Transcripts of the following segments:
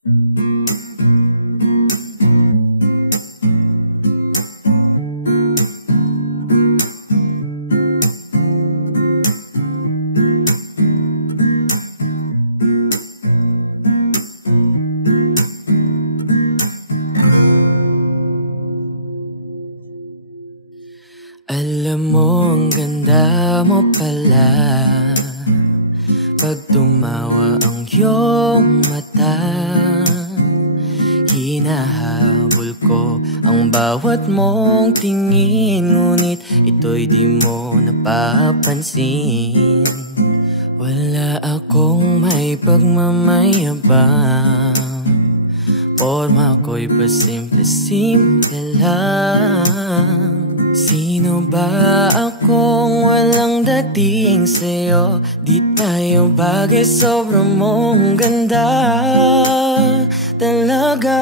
Alam mo, ang ganda mo pala pag tumawa ang iyong mata. Hinahabol ko ang bawat mong tingin, ngunit ito'y di mo napapansin. Wala akong may pagmamayabang, forma ko'y pasimple-simple lang. Sino ba akong walang dating sa'yo? Di tayo bagay, sobrang mong ganda talaga.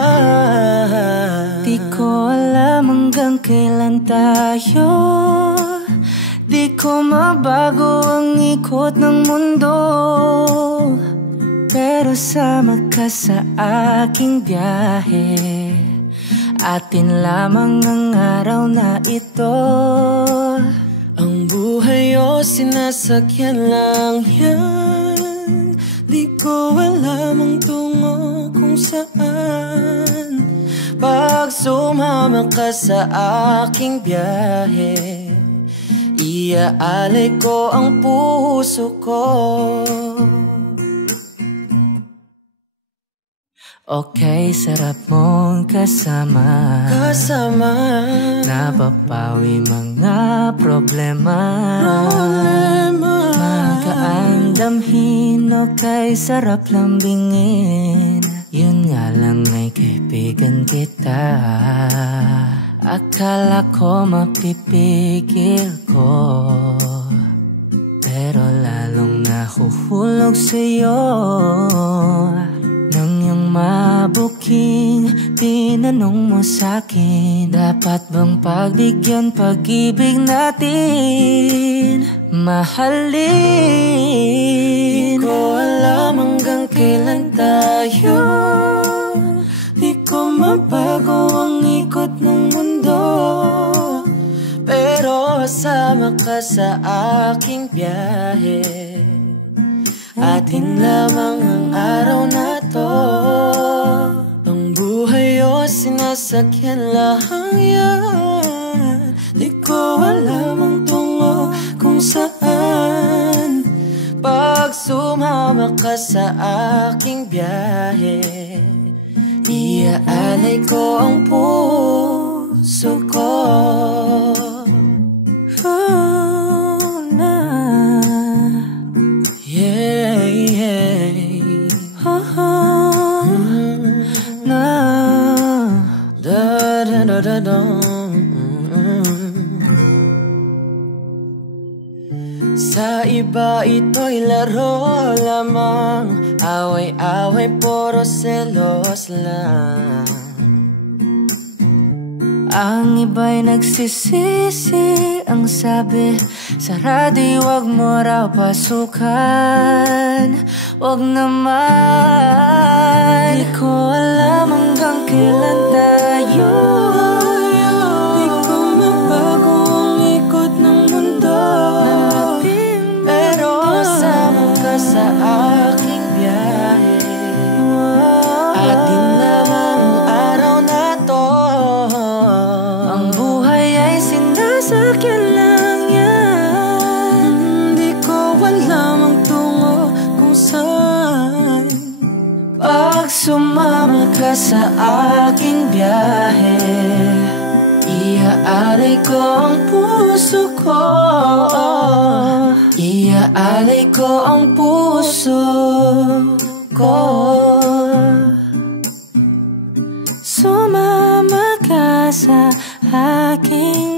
Di ko alam hanggang kailan tayo, di ko mabago ang ikot ng mundo, pero sama ka sa aking biyahe. Atin lamang ang araw na ito. Ang buhay o sinasakyan lang yan, di ko alam ang tungo kung saan. Pag sumama ka sa aking biyahe, iaalay ko ang puso ko. Okay, sarap mong kasama, napapawi mga problema. Magaan damhin, okay, sarap lambingin. Yun nga lang ay kaibigan kita. Akala ko mapipigil ko, pero lalong nahuhulog sa'yo. Nang yung mabuking tinanong mo sa'kin, dapat bang pagbigyan pag-ibig natin, mahalin? Di ko alam hanggang kailan tayo, di ko mabago ang ikot ng mundo, pero sama ka sa aking biyahe. Atin lamang ang araw na to. Ang buhay o sinasakyan lang yan, di ko alam ang tungo kung saan. Pag sumama ka sa aking biyahe, iaalay ko ang puso ko. Sa iba ito'y laro lamang, away-away puro selos lang. Ang iba'y nagsisisi, ang sabi sa radyo, wag mo raw pasukan. Wag naman. Di ko alam hanggang kailan tayo, di ko mabago ang ikot ng mundo, pero sama ka sa aking biyahe. Atin lamang ang araw na to. Ang buhay ay sinasakyan lang yan, di ko alam ang tungo kung saan. Pag sumama ka sa aking biyahe, iaalay ko ang puso ko. Iaalay ko ang puso ko. Sumama ka sa aking